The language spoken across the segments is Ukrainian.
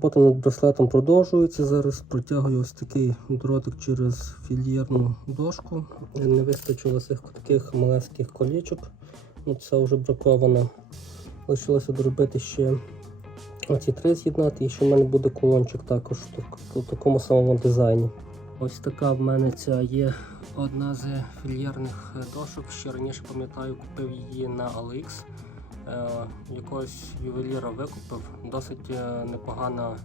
Робота над браслетом продовжується. Зараз протягую ось такий дротик через фільєрну дошку. Не вистачило цих таких маленьких колічок. Ну, це вже браковано. Лишилося доробити ще оці три з'єднати, і ще в мене буде колончик також в такому самому дизайні. Ось така в мене ця є одна з фільєрних дошок. Ще раніше пам'ятаю, купив її на OLX. Е, якогось ювеліра викупив. Досить е, непогана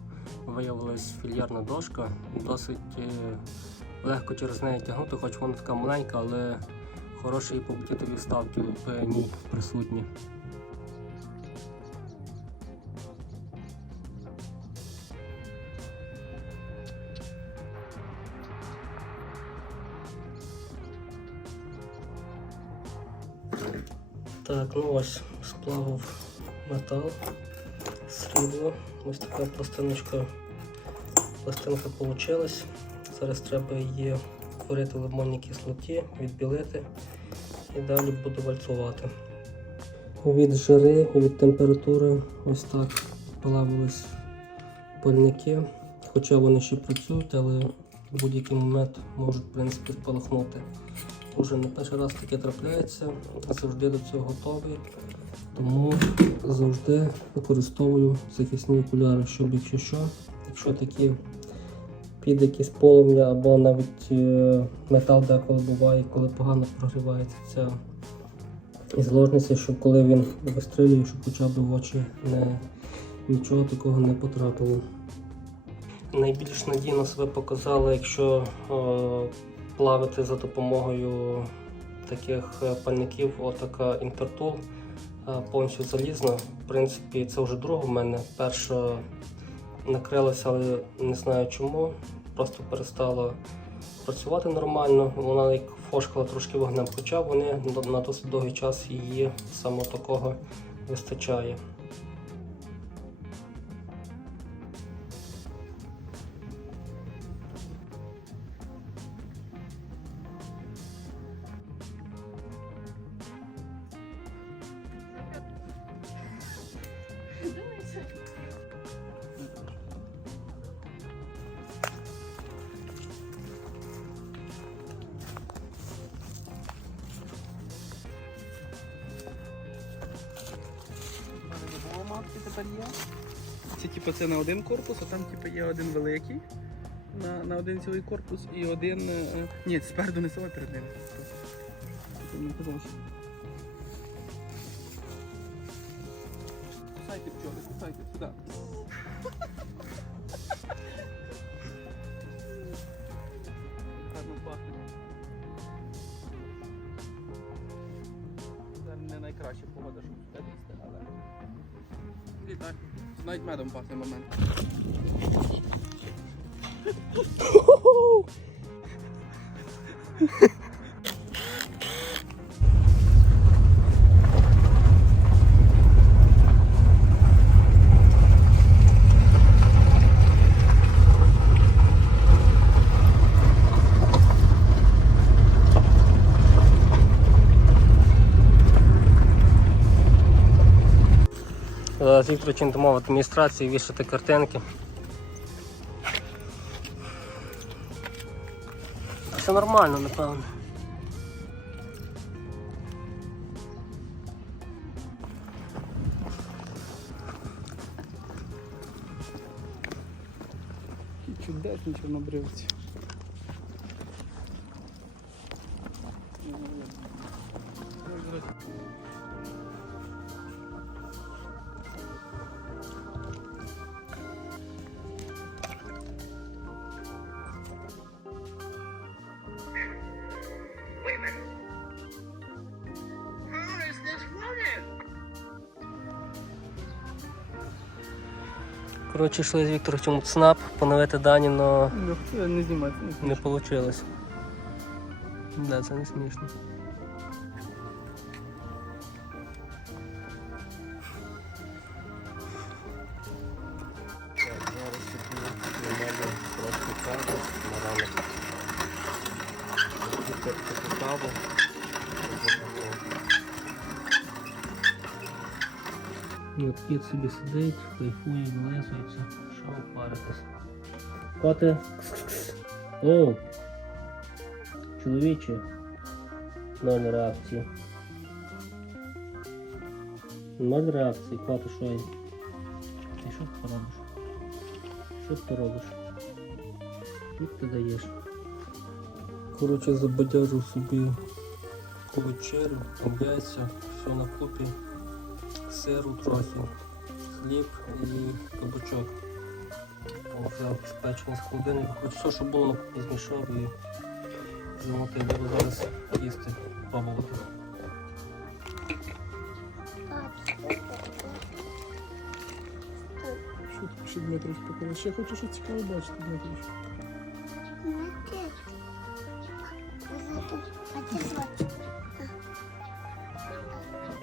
виявилась фільєрна дошка. Досить е, легко через неї тягнути, хоч вона така маленька, але хороші побутітові ставки в ній присутні. Так, ну ось сплавив метал, срібло. Ось така пластиночка. Пластинка вийшла. Зараз треба її курити в лимонній кислоті, відбілити і далі буду вальцувати. Від жари від температури ось так плавились пальники. Хоча вони ще працюють, але в будь-який момент можуть в принципі спалахнути. Уже не перший раз таке трапляється, завжди до цього готовий. Тому завжди використовую захисні окуляри, щоб якщо що, якщо такі під якісь полум'я або навіть е, метал деколи буває, коли погано прогрівається ця зложниця, щоб коли він вистрілює, щоб хоча б в очі не, нічого такого не потрапило. Найбільш надійно себе показало, якщо е, плавити за допомогою таких е, пальників, отака інтертул е, повністю залізна. В принципі, це вже друга в мене. Перша накрилася, але не знаю чому. Просто перестала працювати нормально. Вона як фошкала трошки вогнем, хоча вони на- на досить довгий час її саме такого вистачає. Є. Це типу це на один корпус, а там типу є один великий на, на один цілий корпус і один. е, е, Ні, спереду не сила перед ним. Кусайте пчоли, кусайте, сюди. Гарно пахне. Не найкраща погода, щоб сюди лізти, але. Літай. Навіть медом пахне момент. Зараз Віктор Чинтомов в адміністрації вішати картинки. Все нормально, напевно. Чудесні чорнобривці. Коротше, йшли з Віктором в ЦНАП, поновити дані, але Ну, хотіли не знімати. не не вийшло. Да, це не смішно. Нормально трошки кави на ранок. Каву. І от кіт собі сидить, кайфує, вилизується. Що? паритись. Коти. Оу. Чоловіче. Ноль реакції. Ноль реакції, коти, що є? І що ти робиш? Що ти робиш? Як ти даєш? Коротше, забадяжу собі вечерю, яйця, все на купі, сиру трохи, хліб і кабачок. Взяв спечений з холодильника, хоч все, що було на змішав і замотив. Буду зараз їсти, пробувати. Що ти ще Дмитрич покажи? Ще хочу щось цікаве бачити, Дмитрич.